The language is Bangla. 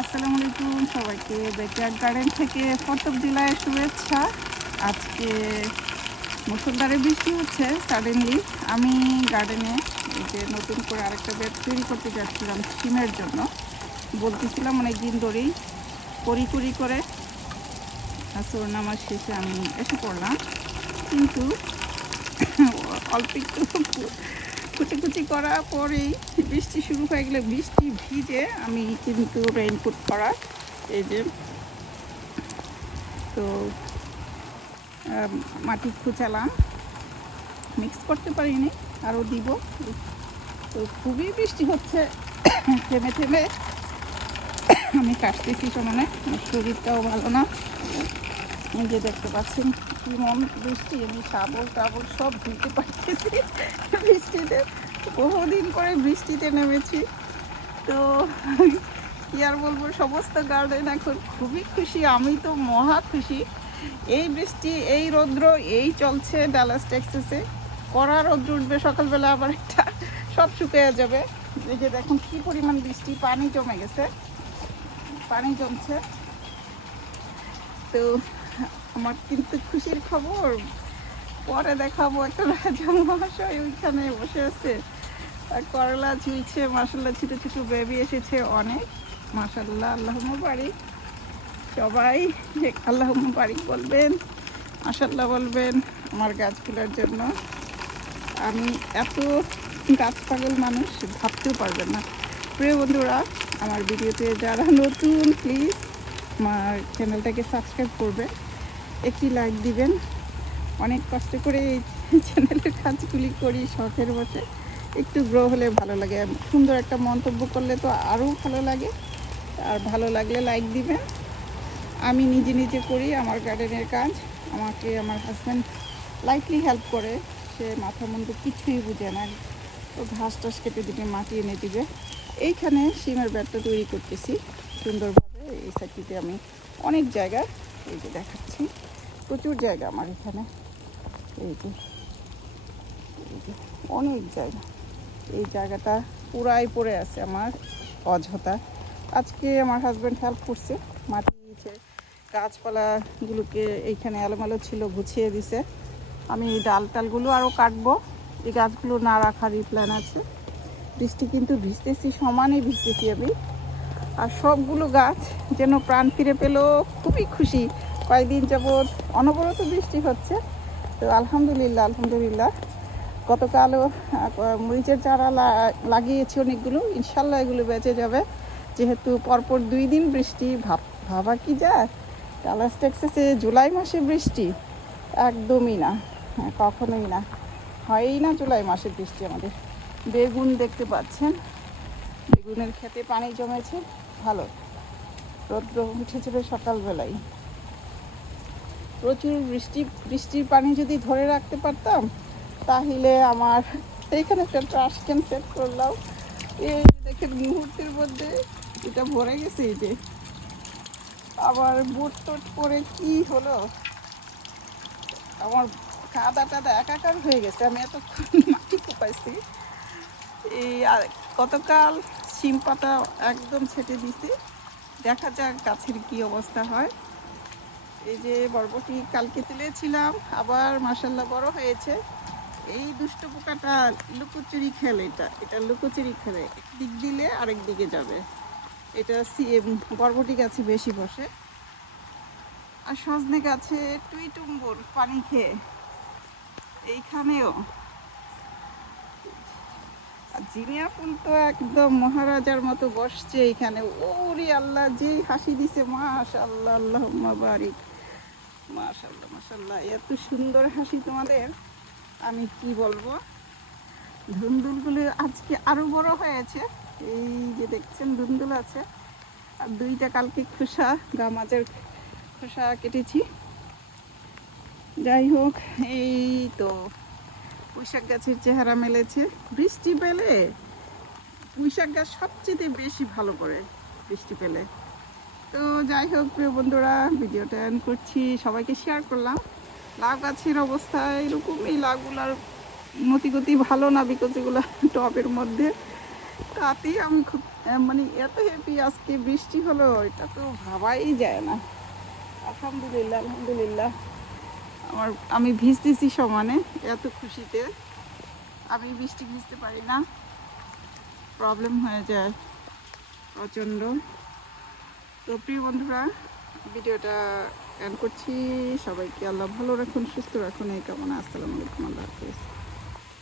আসসালামু আলাইকুম সবাইকে ব্যাকয়ার্ড গার্ডেন থেকে ফতক জেলায় শুভেচ্ছা। আজকে মুসলধারে বৃষ্টি হচ্ছে সাডেনলি আমি গার্ডেনে যে নতুন করে আরেকটা বেড তৈরি করতে যাচ্ছিলাম সিমের জন্য। বলতেছিলাম অনেক দিন ধরেই করি করি করে। আসর নামাজ শেষে আমি এসে পড়লাম। কিন্তু অল্প একটু কুচি কুচি করার পরেই বৃষ্টি শুরু হয়ে গেলে বৃষ্টি ভিজে আমি কিন্তু রেইনকোট করা এই যে। তো মাটি খুঁচালাম। মিক্স করতে পারিনি আরও দিব। তো খুবই বৃষ্টি হচ্ছে। থেমে থেমে। আমি কাটতেছি সমানে আমার শরীরটাও ভালো না। এই যে দেখতে পাচ্ছেন কি মন, বৃষ্টি আমি শাবল টাবল সব ধুতে পারতেছি। বৃষ্টিতে বহুদিন করে বৃষ্টিতে নেমেছি। তো কি আর বলব, সমস্ত গার্ডেন এখন খুবই খুশি, আমি তো মহা খুশি। এই বৃষ্টি, এই রৌদ্র, এই চলছে ডালাস টেক্সাসে কড়া রৌদ্র উঠবে সকালবেলা, আবার একটা সব শুকিয়ে যাবে। এই যে দেখুন কি পরিমাণ বৃষ্টি, পানি জমে গেছে। পানি জমছে। তো আমার কিন্তু খুশির খবর। পরে দেখাবো একটা রাজা মহাশয় ওইখানে বসে আছে। করলা ঝুলছে মাসাল্লাহ ছোটো ছোটো বেবি এসেছে অনেক। মাসাল্লাহ আল্লাহ বাড়ি সবাই আল্লাহ বাড়ি বলবেন মাসাল্লাহ বলবেন আমার গাছগুলোর জন্য। আমি এত গাছ পাগল মানুষ, ভাবতেও পারবেন না। প্রিয় বন্ধুরা, আমার ভিডিওতে যারা নতুন প্লিজ আমার চ্যানেলটাকে সাবস্ক্রাইব করবেন একটি লাইক দিবেন। অনেক কষ্ট করে এই চ্যানেলের কাজগুলি করি শখের বসে একটু গ্রো হলে ভালো লাগে। সুন্দর একটা মন্তব্য করলে তো আরও ভালো লাগে। আর ভালো লাগলে লাইক দিবেন। আমি নিজে নিজে করি আমার গার্ডেনের কাজ। আমাকে আমার হাজব্যান্ড লাইটলি হেল্প করে। সে মাথা মন্দ কিছুই বুঝে না। তো ঘাস টাস কেটে দিবে, মাটি এনে দিবে। এইখানে সিমের ব্যাটটা তৈরি করতেছি। সুন্দরভাবে এই সাইডটিতে আমি অনেক জায়গা এই যে দেখাচ্ছি। প্রচুর জায়গা আমার এখানে। এই যে অনেক জায়গা। এই জায়গাটা পুরাই পড়ে আছে আমার অযথা। আজকে আমার হাজব্যান্ড হেল্প করছে, মাটি গাছপালাগুলোকে এইখানে এলোমেলো ছিল, গুছিয়ে দিছে। আমি ডাল টালগুলো আরও কাটবো। এই গাছগুলো না রাখারই প্ল্যান আছে। বৃষ্টি কিন্তু ভিজতেছি সমানে ভিজতেছি আমি। আর সবগুলো গাছ যেন প্রাণ ফিরে পেল, খুবই খুশি। কয়েকদিন যাবৎ অনবরত বৃষ্টি হচ্ছে। তো আলহামদুলিল্লাহ আলহামদুলিল্লাহ। গতকালও মরিচের চারা লাগিয়েছি অনেকগুলো। ইনশাল্লাহ এগুলো বেঁচে যাবে। যেহেতু পরপর দুই দিন বৃষ্টি ভাব ভাবা কি যায়? ডালাস টেক্সাসে জুলাই মাসে বৃষ্টি একদমই না হ্যাঁ, কখনোই না। হয়ই না জুলাই মাসে বৃষ্টি আমাদের। বেগুন দেখতে পাচ্ছেন। বেগুনের খেতে পানি জমেছে। ভালো। রৌদ্র উঠে যাবে সকালবেলায়। প্রচুর বৃষ্টি, বৃষ্টির পানি যদি ধরে রাখতে পারতাম, তাহলে আমার এইখানে একটা ট্রাশ ক্যান সেট করলাম। এই দেখেন মুহূর্তের মধ্যে এটা ভরে গেছে এই যে। আবার বোট টোট করে কি হলো? আমার কাদা টাদা একাকার হয়ে গেছে, আমি এতক্ষণ মাটি কোপাইছি। এই আর- গতকাল শিম পাতা একদম ছেটে দিছি। দেখা যাক গাছের কি অবস্থা হয়। এই যে বরবটি কালকে তুলেছিলাম, আবার মাসাল্লাহ বড় হয়েছে। এই দুষ্ট পোকাটা লুকোচুরি খেলে এটা এটা লুকোচুরি খেলে। একদিক দিলে আরেক দিকে যাবে। এটা বরবটি গাছে বেশি বসে। আর সজনে গাছে টুই টুইটুম্বুর পানি খেয়ে। এইখানেও। জিনিয়া ফুল তো একদম মহারাজার মতো বসছে এইখানে। ওরে আল্লাহ, যেই হাসি দিছে মাশাল্লাহ আল্লাহ বারিক। মাশাল্লাহ মাশাল্লাহ এত সুন্দর হাসি তোমাদের। আমি কি বলব? ধুন্দুলগুলো আজকে আরও বড় হয়েছে। এই যে দেখছেন, ধুন্দুল আছে। আর দুইটা কালকে খোসা গা মাছের খোসা কেটেছি। যাই হোক, এই তো পুঁইশাক গাছের চেহারা মেলেছে। বৃষ্টি পেলে পুঁইশাক গাছ সবচেয়ে বেশি ভালো করে বৃষ্টি পেলে। তো যাই হোক, প্রিয় বন্ধুরা, ভিডিওটা এন্ড করছি। সবাইকে শেয়ার করলাম। লাউ গাছের অবস্থা, এরকম এই লাউগুলার মতিগতি ভালো না বিকজ এগুলো টবের মধ্যে। তাতেই আমি খুব মানে এত হ্যাপি আজকে বৃষ্টি হলো, এটা তো ভাবাই যায় না। আলহামদুলিল্লাহ আলহামদুলিল্লাহ। আমার, আমি ভিজতেছি সমানে, এত খুশিতে। আমি বৃষ্টি ভিজতে পারি না। প্রবলেম হয়ে যায় প্রচণ্ড। তো প্রিয় বন্ধুরা, ভিডিওটা এন্ড করছি। সবাইকে আল্লাহ ভালো রাখুন, সুস্থ রাখুন। এই কামনা আসসালামু আলাইকুম, আল্লাহ হাফিজ।